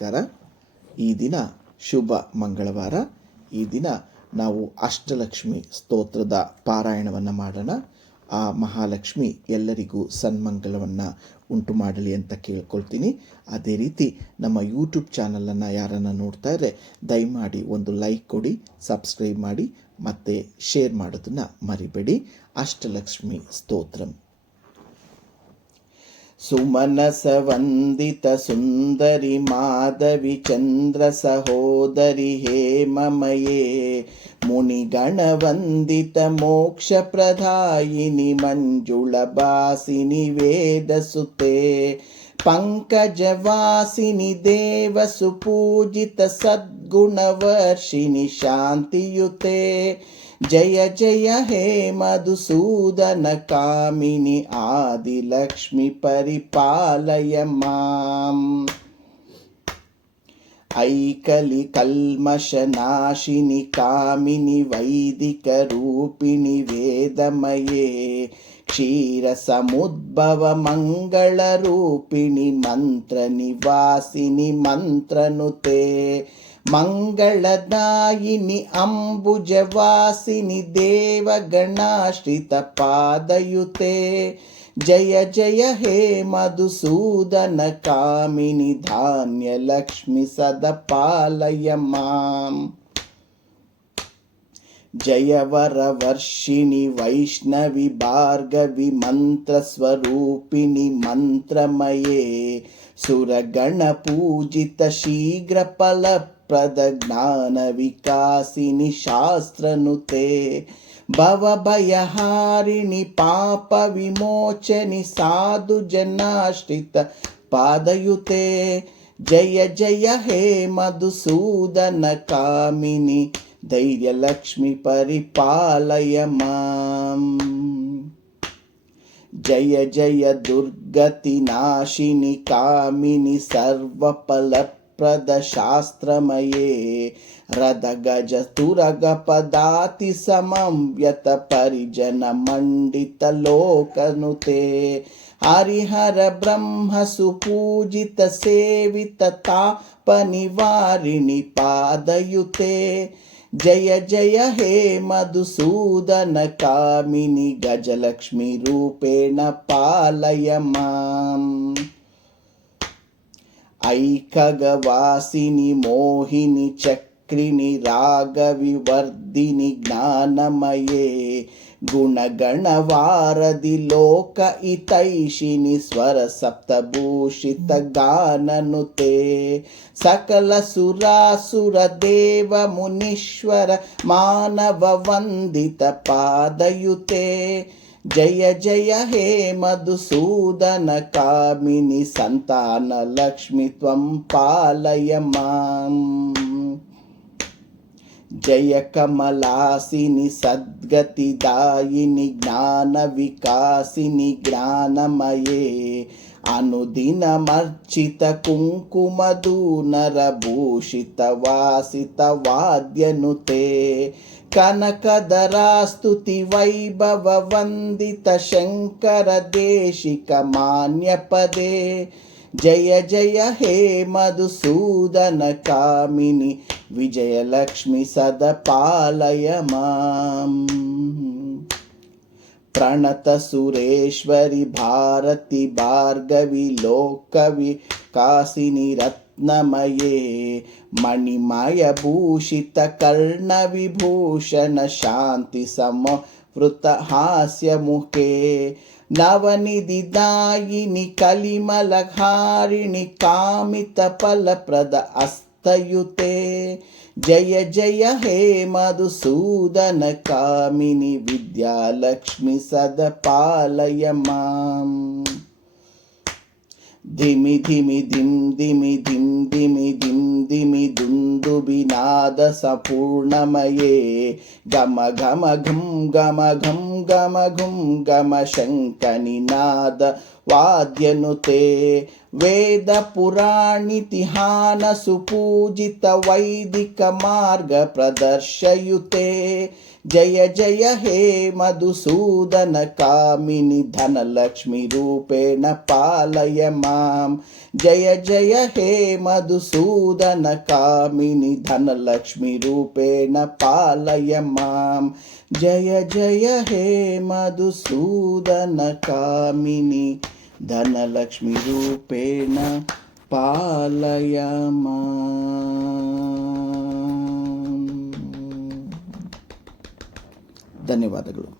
ನಮಸ್ಕಾರ. ಈ ದಿನ ಶುಭ ಮಂಗಳವಾರ. ಈ ದಿನ ನಾವು ಅಷ್ಟಲಕ್ಷ್ಮಿ ಸ್ತೋತ್ರದ ಪಾರಾಯಣವನ್ನು ಮಾಡೋಣ. ಆ ಮಹಾಲಕ್ಷ್ಮಿ ಎಲ್ಲರಿಗೂ ಸನ್ಮಂಗಲವನ್ನು ಉಂಟು ಮಾಡಲಿ ಅಂತ ಕೇಳ್ಕೊಳ್ತೀನಿ. ಅದೇ ರೀತಿ ನಮ್ಮ ಯೂಟ್ಯೂಬ್ ಚಾನಲನ್ನು ಯಾರನ್ನು ನೋಡ್ತಾ ಇದ್ದರೆ ದಯಮಾಡಿ ಒಂದು ಲೈಕ್ ಕೊಡಿ, ಸಬ್ಸ್ಕ್ರೈಬ್ ಮಾಡಿ ಮತ್ತು ಶೇರ್ ಮಾಡೋದನ್ನು ಮರಿಬೇಡಿ. ಅಷ್ಟಲಕ್ಷ್ಮಿ ಸ್ತೋತ್ರಂ. ಸುಮನಸ ವಂದಿತ ಸುಂದರಿ ಮಾಧವಿ ಚಂದ್ರ ಸಹೋದರಿ ಹೇಮಮಯೇ ಮುನಿಗಣ ವಂದಿತ ಮೋಕ್ಷ ಪ್ರದಾಯಿನಿ ಮಂಜುಳ ಬಾಸಿನಿ ವೇದಸುತೆ ಪಂಕಜವಾಸಿನಿ ದೇವ ಸುಪೂಜಿತ ಸದ್ಗುಣವರ್ಷಿಣಿ ಶಾಂತಿಯುತೆ ಜಯ ಜಯ ಹೇ ಮಧುಸೂದನ ಕಾಮಿನಿ ಆದಿಲಕ್ಷ್ಮಿ ಪರಿಪಾಲಯ ಮಾಂ. ಐಕಲಿ ಕಲ್ಮಷನಾಶಿನಿ ಕಾಮಿನಿ ವೈದಿಕ ರೂಪಿಣಿ ವೇದಮಯೇ ಕ್ಷೀರ ಸಮುದ್ಭವ ಮಂಗಳ ರೂಪಿಣಿ ಮಂತ್ರ ನಿವಾಸಿನಿ ಮಂತ್ರನುತೆ ಮಂಗಳದಾಯಿನಿ ಅಂಬುಜವಾಸಿನಿ ದೇವಗಣಾಶ್ರಿತ ಪಾದಯುತೆ ಜಯ ಜಯ ಹೇ ಮಧುಸೂದನ ಕಾಮಿನಿ ಧಾನ್ಯ ಲಕ್ಷ್ಮಿ ಸದಪಾಲಯ ಮಾಂ. ಜಯವರ ವರ್ಷಿಣಿ ವೈಷ್ಣವಿ ಭಾರ್ಗವಿ ಮಂತ್ರ ಸ್ವರೂಪಿಣಿ ಮಂತ್ರಮಯೇ ಸುರಗಣ ಪೂಜಿತ ಶೀಘ್ರ ಫಲಪ್ರದ ಜ್ಞಾನ ವಿಕಾಸಿನಿ ಶಾಸ್ತ್ರನುತೆ ಭವಭಯಹಾರಿಣಿ ಪಾಪ ವಿಮೋಚನಿ ಸಾಧು ಜನಾಶ್ರಿತ ಪಾದಯುತೆ ಜಯ ಜಯ ಹೇ ಮಧುಸೂದನ ಕಾಮಿನಿ ಧೈರ್ಯ ಲಕ್ಷ್ಮಿ ಪರಿಪಾಲಯ ಮಾಂ. ಜಯ ಜಯ ದುರ್ಗತಿ ನಾಶಿನಿ ಕಾಮಿನಿ ಸರ್ವಫಲಪ್ರದ ಶಾಸ್ತ್ರಮಯೇ ರಥ ಗಜ ತುರಗ ಪದಾತಿ ಸಮಂವ್ಯತ ಪರಿಜನ ಮಂಡಿತ ಲೋಕನುತೆ ಹರಿಹರ ಬ್ರಹ್ಮ ಸುಪೂಜಿತ ಸೇವಿತ ತಾಪ ನಿವಾರಿಣಿ ಪಾದಯುತೆ ಜಯ ಜಯ ಹೇ ಮಧುಸೂದನ ಕಾಮಿನಿ ಗಜಲಕ್ಷ್ಮಿ ರೂಪೇಣ ಪಾಲಯ ಮಾಂ. ಐಕಗವಾಸಿನಿ ಮೋಹಿನಿ ಚಕ್ರಿಣಿ ರಾಗವಿವರ್ಧಿನಿ ಜ್ಞಾನಮಯೇ ಗುಣಗಣವಾರದಿ ಲೋಕ ಇತೈಷಿನಿ ಸ್ವರ ಸಪ್ತಭೂಷಿತ ಗಾನನುತೆ ಸಕಲ ಸುರಾಸುರ ದೇವ ಮುನೀಶ್ವರ ಮಾನವ ವಂದಿತ ಪಾದಯುತೆ ಜಯ ಜಯ ಹೇ ಮಧುಸೂದನ ಕಾಮಿನಿ ಸಂತಾನ ಲಕ್ಷ್ಮಿ ತ್ವಂ ಪಾಲಯ ಮಾಂ. ಜಯ ಕಮಲಾಸಿನಿ ಸದ್ಗತಿದಾಯಿನಿ ಜ್ಞಾನ ವಿಕಾಸಿನಿ ಜ್ಞಾನಮಯೇ ಅನುದಿನ ಮರ್ಚಿತ ಕುಂಕುಮಧೂನರ ಭೂಷಿತ ವಾಸಿತ ವಾದ್ಯನುತೆ ಕನಕದರಾಸ್ತುತಿ ವೈಭವ ವಂದಿತ ಶಂಕರ ದೇಶಿಕ ಮಾನ್ಯ ಪದೇ ಜಯ ಜಯ ಹೇ ಮಧುಸೂದನ ಕಾಮಿನಿ ವಿಜಯಲಕ್ಷ್ಮಿ ಸದಪಾಲಯ ಮಾಂ. ಪ್ರಣತ ಸುರೇಶ್ವರಿ ಭಾರತಿ ಭಾರ್ಗವಿ ಲೋಕವಿ ಕಾಸಿನಿ ರತ್ನಮಯೇ ಮಣಿಮಯ ಭೂಷಿತ ಕರ್ಣ ವಿಭೂಷಣ ಶಾಂತಿ ಸಮವೃತ ಹಾಸ್ಯ ಮುಖೇ ನವನಿಧಿ ದಾಯಿನಿ ಕಲಿಮಲಹಾರಿಣಿ ಕಾಮಿತ ಫಲಪ್ರದ ಅಸ್ತಯುತೆ ಜಯ ಜಯ ಹೇ ಮಧುಸೂದನ ಕಾಮಿನಿ ವಿದ್ಯಾಲಕ್ಷ್ಮಿ ಸದಪಾಲಯ ಮಾಂ. ಧಿಮಿ ಧಿಮಿ ಧಿಂ ಧಿಮಿ ಧಿಂ ಧಿಮಿ ಧಿಂ ಧಿಮಿ ದುಂದುಬಿನಾದ ಸಪೂರ್ಣಮಯೇ ಗಮ ಘಮ ಘಂ ಗಮ ಘಂ ಗಮ ಘುಂ ಗಮ ಶಂಕನಿನಾದ ವಾದ್ಯನುತೆ ವೇದ ಪುರಾಣಿತಿಹಾನ ಸುಪೂಜಿತ ವೈದಿಕ ಮಾರ್ಗ ಪ್ರದರ್ಶಯುತೆ ಜಯ ಜಯ ಹೇ ಮಧುಸೂದನ ಕಾಮಿನಿ ಧನಲಕ್ಷ್ಮಿ ರೂಪೇಣ ಪಾಲಯ ಮಾಂ ಜಯ ಜಯ ಹೇ ಮಧುಸೂದನ ಕಾಮಿನಿ ಧನಲಕ್ಷ್ಮಿ ರೂಪೇಣ ಪಾಲಯ ಮಾಂ ಜಯ ಜಯ ಹೇ ಮಧುಸೂದನ ಕಾಮಿನಿ ಧನಲಕ್ಷ್ಮಿ ರೂಪೇಣ ಪಾಲಯ ಮಾಂ. ಧನ್ಯವಾದಗಳು.